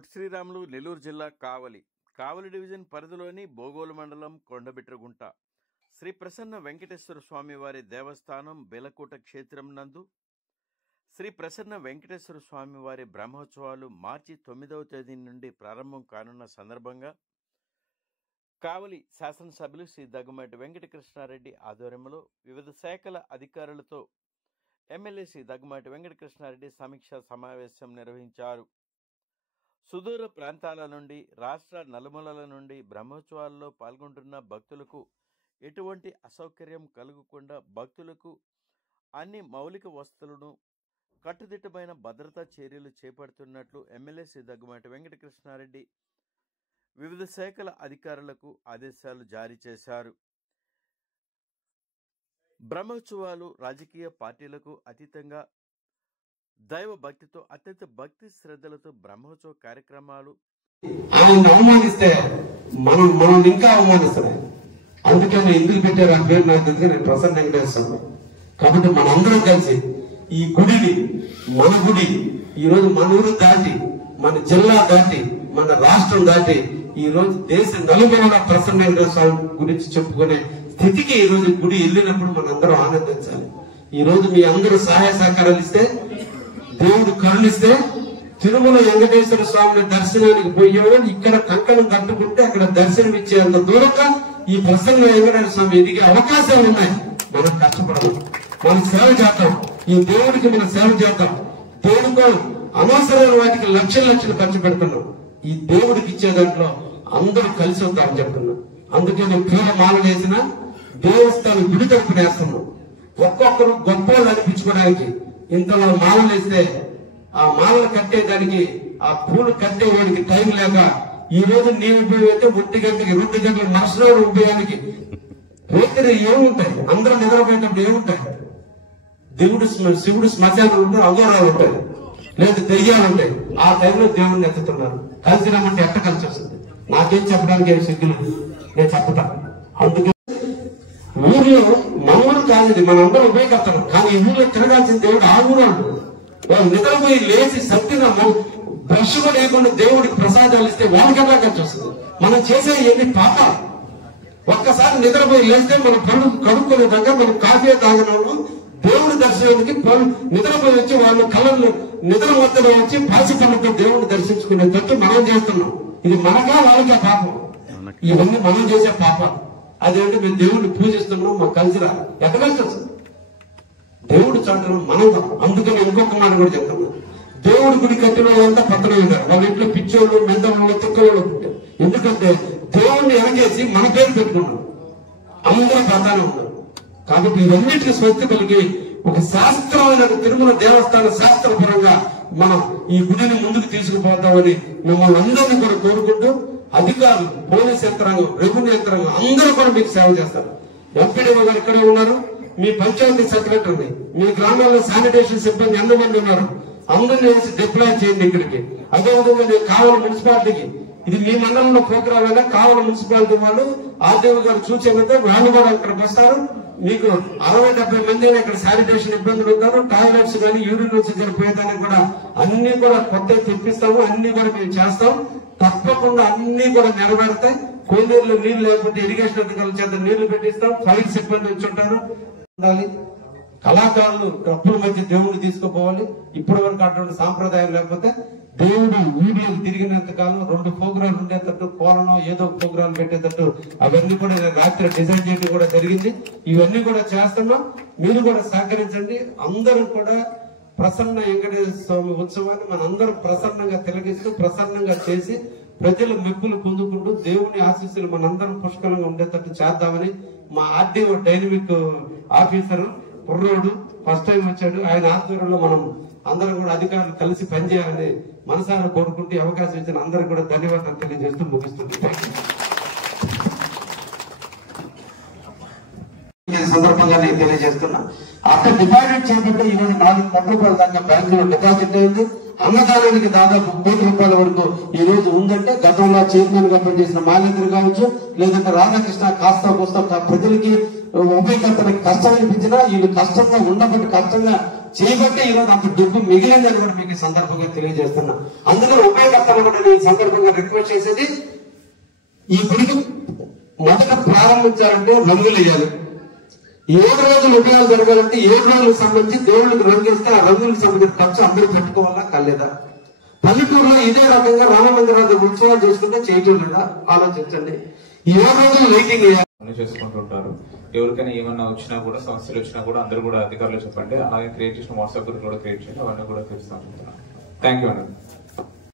పొట్టి శ్రీరాములు నెల్లూరు జిల్లా కావలి డివిజన్ పరిధిలోని బోగోలు మండలం కొండబిట్రగుంట శ్రీ ప్రసన్న వెంకటేశ్వర స్వామి వారి దేవస్థానం బెలకోట క్షేత్రం నందు శ్రీ ప్రసన్న వెంకటేశ్వర స్వామి వారి బ్రహ్మోత్సవాలు మార్చి 9వ తేదీ నుండి ప్రారంభం కానున్న సందర్భంగా కావలి శాసనసభ్యులు శ్రీ దగ్గుమాటి వెంకటకృష్ణారెడ్డి ఆధ్వర్యంలో వివిధ శాఖల అధికారులతో ఎమ్మెల్యే శ్రీ దగ్గుమాటి వెంకటకృష్ణారెడ్డి సమీక్షా సమావేశం నిర్వహించారు. సుదూర ప్రాంతాల నుండి రాష్ట్ర నలుమూలల నుండి బ్రహ్మోత్సవాల్లో పాల్గొంటున్న భక్తులకు ఎటువంటి అసౌకర్యం కలగకుండా భక్తులకు అన్ని మౌలిక వసతులను కట్టుదిట్టమైన భద్రతా చర్యలు చేపడుతున్నట్లు ఎమ్మెల్యే శ్రీ దగ్గుమాటి వెంకటకృష్ణారెడ్డి వివిధ శాఖల అధికారులకు ఆదేశాలు జారీ చేశారు. బ్రహ్మోత్సవాలు రాజకీయ పార్టీలకు అతీతంగా దైవ భక్తితో అత్యంత భక్తి శ్రద్ధలతో బ్రహ్మోత్సవ కార్యక్రమాలు ఆయన అవమానిస్తే మనం ఇంకా అవమానిస్తాం. అందుకని ఎందుకు పెట్టారు ఆ పేరు నాకు తెలిసి నేను ప్రసన్న వెంకటేశ్వర. కాబట్టి మనందరం కలిసి ఈ గుడిని మన గుడి ఈరోజు మన ఊరు దాటి మన జిల్లా దాటి మన రాష్ట్రం దాటి ఈ రోజు దేశ నలుమూలల ప్రసన్న వెంకటేశ్వర స్వామి గురించి చెప్పుకునే స్థితికి ఈ రోజు గుడి వెళ్ళినప్పుడు మనందరం ఆనందించాలి. ఈ రోజు మీ అందరూ సహాయ సహకారాలు ఇస్తే దేవుడు కరుణిస్తే తిరుమల వెంకటేశ్వర స్వామిని దర్శనానికి పోయేవాడు ఇక్కడ కంకణం కట్టుకుంటే అక్కడ దర్శనం ఇచ్చేంత దూరంగా ఈ ప్రసన్న వెంకటేశ్వర స్వామి ఎదిగే అవకాశాలు ఉన్నాయి. మనం కష్టపడదాం, మనం సేవ చేద్దాం, ఈ దేవుడికి మనం సేవ చేద్దాం. దేవుడితో అనవసరమైన వాటికి లక్షలు ఖర్చు పెడుతున్నాం. ఈ దేవుడికి ఇచ్చే దాంట్లో అందరూ కలిసి వద్దామని చెప్తున్నాం. అందుకే నేను పూల మాలలు వేసిన దేవస్థానం గుడి తరపున వేస్తున్నాం. ఒక్కొక్కరు గొప్ప అనిపించుకోవడానికి ఇంతలో మాలలు వేస్తే ఆ మాలలు కట్టేదానికి ఆ పూలు కట్టేవాడికి టైం లేక ఈ రోజు నీవు ఉపయోగైతే 1 గంటకి 2 గంటలకు మరుసటి రోజు ఉపయోగానికి రైతులు ఏముంటాయి, అందరూ నిద్రపోయేటప్పుడు ఏముంటాయి, శివుడు శ్మశానాలు ఉంటాయి, అఘోరాలు ఉంటాయి, లేదా దెయ్యాలు ఉంటాయి. ఆ టైంలో దేవుడిని ఎత్తుతున్నారు. కలిసి రమ్మంటే ఎట్ట కలిసి వస్తుంది? నాకేం చెప్పడానికి ఏమి సిగ్గులు, నేను చెప్తా. అందుకే ఊరిలో మనూరు కాదు, మనందరం ఉపయోగపడతాం. కానీ ఈ ఊళ్ళో తిరగాల్సిన దేవుడు ఆ ఊరాడు. వాళ్ళు నిద్రపోయి లేచి సత్తిగా బ్రష్ కూడా లేకుండా దేవుడికి ప్రసాదాలు ఇస్తే వాళ్ళకన్నా కలిసి వస్తుంది. మనం చేసే ఎన్ని పాపాలు. ఒక్కసారి నిద్రపోయి లేస్తే మన పనులు కడుక్కునే దగ్గర మనం కాఫీ తాగిన దేవుడి దర్శనానికి నిద్రపోయి వచ్చి వాళ్ళు కళ్ళను నిద్ర మొత్తంలో వచ్చి పాసి పనులతో దేవుడిని దర్శించుకునేటట్టు మనం చేస్తున్నాం. ఇది మనకా వాళ్ళకే పాపం. ఇవన్నీ మనం చేసే పాపాలు. అదేంటే మేము దేవుడిని పూజిస్తున్నాం, మాకు కలిసి రాదు. ఎక్కడ కలిసి వస్తుంది? దేవుడు చాటం మనం. అందుకని ఇంకొక మాట కూడా చెప్తున్నాం. దేవుడి గుడి కట్టిన వాళ్ళంతా పక్కన ఉన్నారు. వాళ్ళ ఇంట్లో పిచ్చోళ్ళు, మెందళ్ళు, తిక్కలు పుట్టారు. ఎందుకంటే దేవుడిని ఎనకేసి మన పేరు పెట్టుకున్నాం. అందరూ పక్కనే ఉన్నారు. కాబట్టి ఇవన్నిటికీ స్వస్తి కలిగి ఒక శాస్త్రమైన తిరుమల దేవస్థాన శాస్త్రపరంగా మనం ఈ గుడిని ముందుకు తీసుకుపోతామని మిమ్మల్ని అందరినీ కూడా కోరుకుంటూ అధికారులు, పోలీస్ యంత్రాంగం, రెవెన్యూ యంత్రాంగం అందరూ కూడా మీకు సేవ చేస్తారు. ఎంపీడీఓ గారు ఇక్కడే ఉన్నారు, మీ పంచాయతీ సెక్రటరీ, మీ గ్రామాల్లో శానిటేషన్ సిబ్బంది ఎంతమంది ఉన్నారు, అందరినీ వేసి డిప్లాయ్ చేయండి ఇక్కడికి. అదేవిధంగా నేను కావలి మున్సిపాలిటీకి, ఇది మీ మండలంలో ప్రోగ్రాం అయినా కావలి మున్సిపాలిటీ వాళ్ళు ఆర్డీఓ గారు సూచనతో వాళ్ళు కూడా ఇక్కడికి వస్తారు. మీకు 60-70 మంది ఇక్కడ శానిటేషన్ ఇబ్బందులు ఉంటారు. టాయిలెట్స్ కానీ యూరిన్స్ కానీ పోయేదానికి కూడా అన్ని కూడా కొత్త తెప్పిస్తాము. అన్ని కూడా మేము చేస్తాం. తప్పకుండా అన్ని కూడా నెరవేరుతాయి. కోనేరులో నీళ్లు లేకపోతే ఇరిగేషన్ అధికారుల చేత నీళ్లు పెట్టిస్తాం. ఫైర్ సిబ్బంది వచ్చి ఉంటారు. కళాకారులు డప్పుల మధ్య దేవుడిని తీసుకుపోవాలి. ఇప్పటి వరకు అటువంటి సాంప్రదాయం లేకపోతే దేవుడు ఊళ్ళోకి తిరిగినంత కాలం 2 ప్రోగ్రాలు ఉండేటట్టు, కోలనో ఏదో ప్రోగ్రాం పెట్టేటట్టు అవన్నీ కూడా నేను రాత్రి డిజైన్ చేయడం కూడా జరిగింది. ఇవన్నీ కూడా చేస్తున్నాం. మీరు కూడా సహకరించండి. అందరూ కూడా ప్రసన్న వెంకటేశ్వర స్వామి ఉత్సవాన్ని మనందరం ప్రసన్నంగా తిలకిస్తూ ప్రసన్నంగా చేసి ప్రజల మెప్పులు పొందుకుంటూ దేవుని ఆశీస్సులు మనందరం పుష్కలంగా ఉండేటట్టు చేద్దామని మా ఆర్డీఓ డైనమిక్ ఆఫీసర్ కుర్రోడు ఫస్ట్ టైం వచ్చాడు. ఆయన ఆధ్వర్యంలో మనం అందరం కూడా అధికారులు కలిసి పనిచేయాలని మనసారా కోరుకుంటూ అవకాశం ఇచ్చిన అందరికి కూడా ధన్యవాదాలు తెలియజేస్తూ ముగిస్తుంది. సందర్భంగా నేను తెలియజేస్తున్నా. అక్కడ డిపాజిట్ చేయబట్టే ఈరోజు 4 కోట్ల రూపాయల దాకా బ్యాంకులో డిపాజిట్ అయింది. అన్నదానానికి దాదాపు 1 కోటి రూపాయల వరకు ఈ రోజు ఉందంటే గతంలో చైర్మన్ గా పనిచేసిన మాలేంద్ర కావచ్చు, లేదంటే రాధాకృష్ణ కాస్త కోస్తా ప్రజలకి ఉపయోగపడడానికి కష్టం అనిపించినా వీళ్ళు కష్టంగా ఉండబట్టి కష్టంగా చేయబట్టే ఈరోజు అంత డబ్బు మిగిలిందని కూడా మీకు ఈ సందర్భంగా తెలియజేస్తున్నా. అందుకని ఉపయోగకర్తలు కూడా ఈ సందర్భంగా రిక్వెస్ట్ చేసేది, ఈ గుడికి మొదట ప్రారంభించాలంటే రంగులు వేయాలి. 7 రోజులు ఉపయోగాలు జరగాలంటే 7 రోజులకు సంబంధించి దేవుళ్ళకి రంగు వేస్తే ఆ రంగులకు సంబంధించిన ఖర్చు అందరూ పెట్టుకోవాలా కలేదా? పల్లెటూరులో ఇదే రకంగా రామ మందిరాలు ఉత్సవాలు చేసుకుంటే చేయటం లేదా? ఆలోచించండి. 7 రోజులు లైటింగ్ వేయాలి చేసుకుంటుంటారు. ఎవరికైనా ఏమన్నా వచ్చినా కూడా, సమస్యలు వచ్చినా కూడా అందరూ కూడా అధికారులు చెప్పండి. అలాగే క్రియేట్ చేసిన వాట్సాప్ గ్రూప్ కూడా క్రియేట్ చేయండి, అవన్నీ కూడా తెలుస్తూ ఉంటున్నాను. థ్యాంక్ యూ అండి.